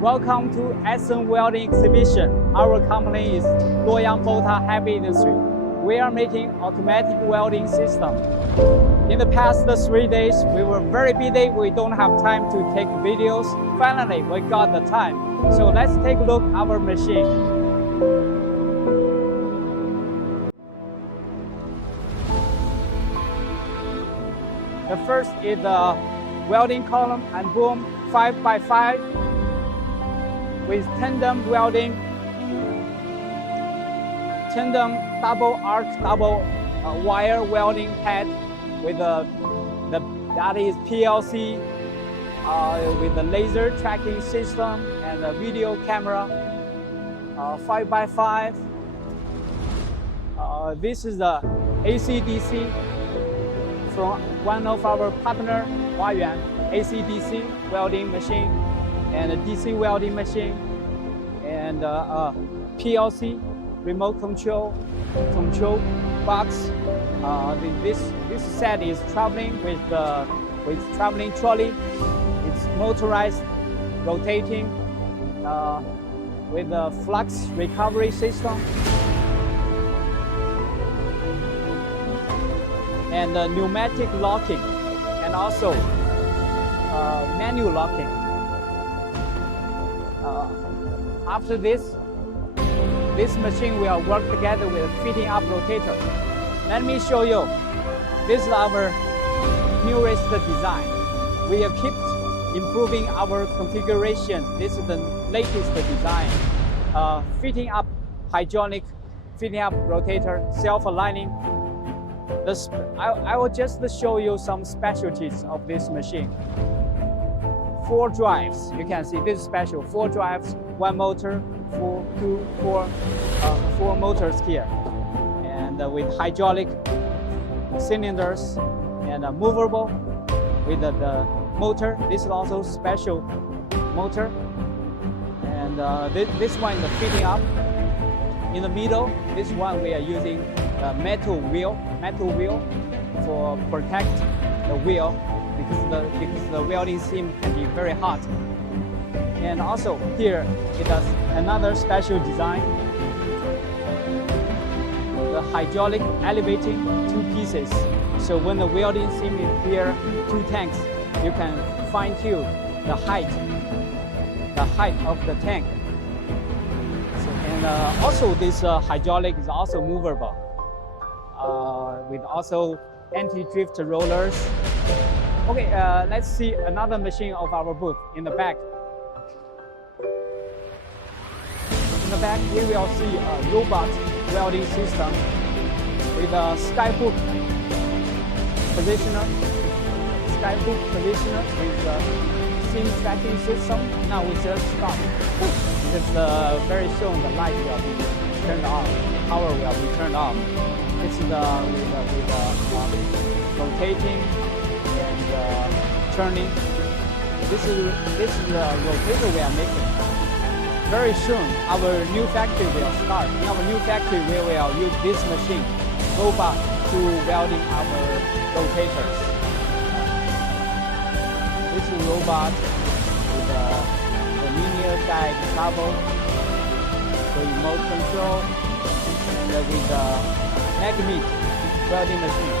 Welcome to Essen Welding Exhibition. Our company is Bota Heavy Industry. We are making automatic welding system. In the past 3 days, we were very busy. We don't have time to take videos. Finally, we got the time. So let's take a look at our machine. The first is the welding column and boom 5x5 with tandem welding, tandem double arc double wire welding head with that is PLC with the laser tracking system and a video camera. 5x5. This is the AC/DC from one of our partner, Huayuan AC/DC welding machine and a DC welding machine and PLC remote control box. This set is traveling with traveling trolley. It's motorized, rotating with a flux recovery system and pneumatic locking and also manual locking. After this machine will work together with a fitting up rotator. Let me show you. This is our newest design. We have kept improving our configuration. This is the latest design. Fitting up hydraulic, fitting up rotator, self-aligning. I will just show you some specialties of this machine. 4 drives. You can see this is special. 4 drives, 1 motor, 4 motors here, and with hydraulic cylinders and movable with the motor. This is also special motor, and this one is the fitting up. In the middle, this one we are using a metal wheel for protect the wheel because the welding seam can be very hot. And also here it has another special design. The hydraulic elevating 2 pieces. So when the welding seam is here, 2 tanks, you can fine tune the height of the tank. So, and also this hydraulic is also movable with also anti-drift rollers. Okay, let's see another machine of our booth in the back. In the back, we will see a robot welding system with a Skyhook positioner. Skyhook positioner with a seam tracking system. Now we just stop. Because very soon the light will be turned off, power will be turned off. This is with rotating and turning. This is the rotator we are making. Very soon, our new factory will start. In our new factory, we will use this machine, robot, to welding our rotators. This is robot with the linear guide cable, the remote control, and with the magnet welding machine.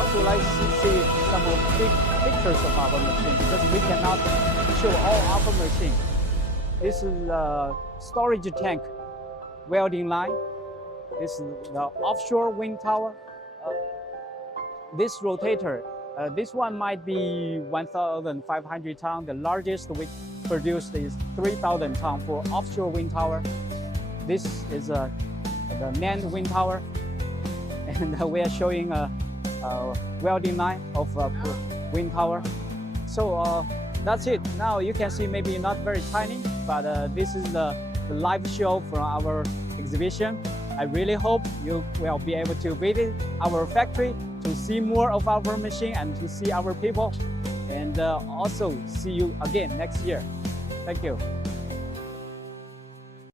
Also, let's see some of big pictures of our machine because we cannot show all our machine. This is the storage tank welding line. This is the offshore wind tower. This rotator, this one might be 1,500 tons. The largest we produced is 3,000 tons for offshore wind tower. This is the manned wind tower, and we are showing a welding line of wind tower. So that's it. Now you can see maybe not very tiny, but this is the live show from our exhibition. I really hope you will be able to visit our factory to see more of our machine and to see our people, and also see you again next year. Thank you.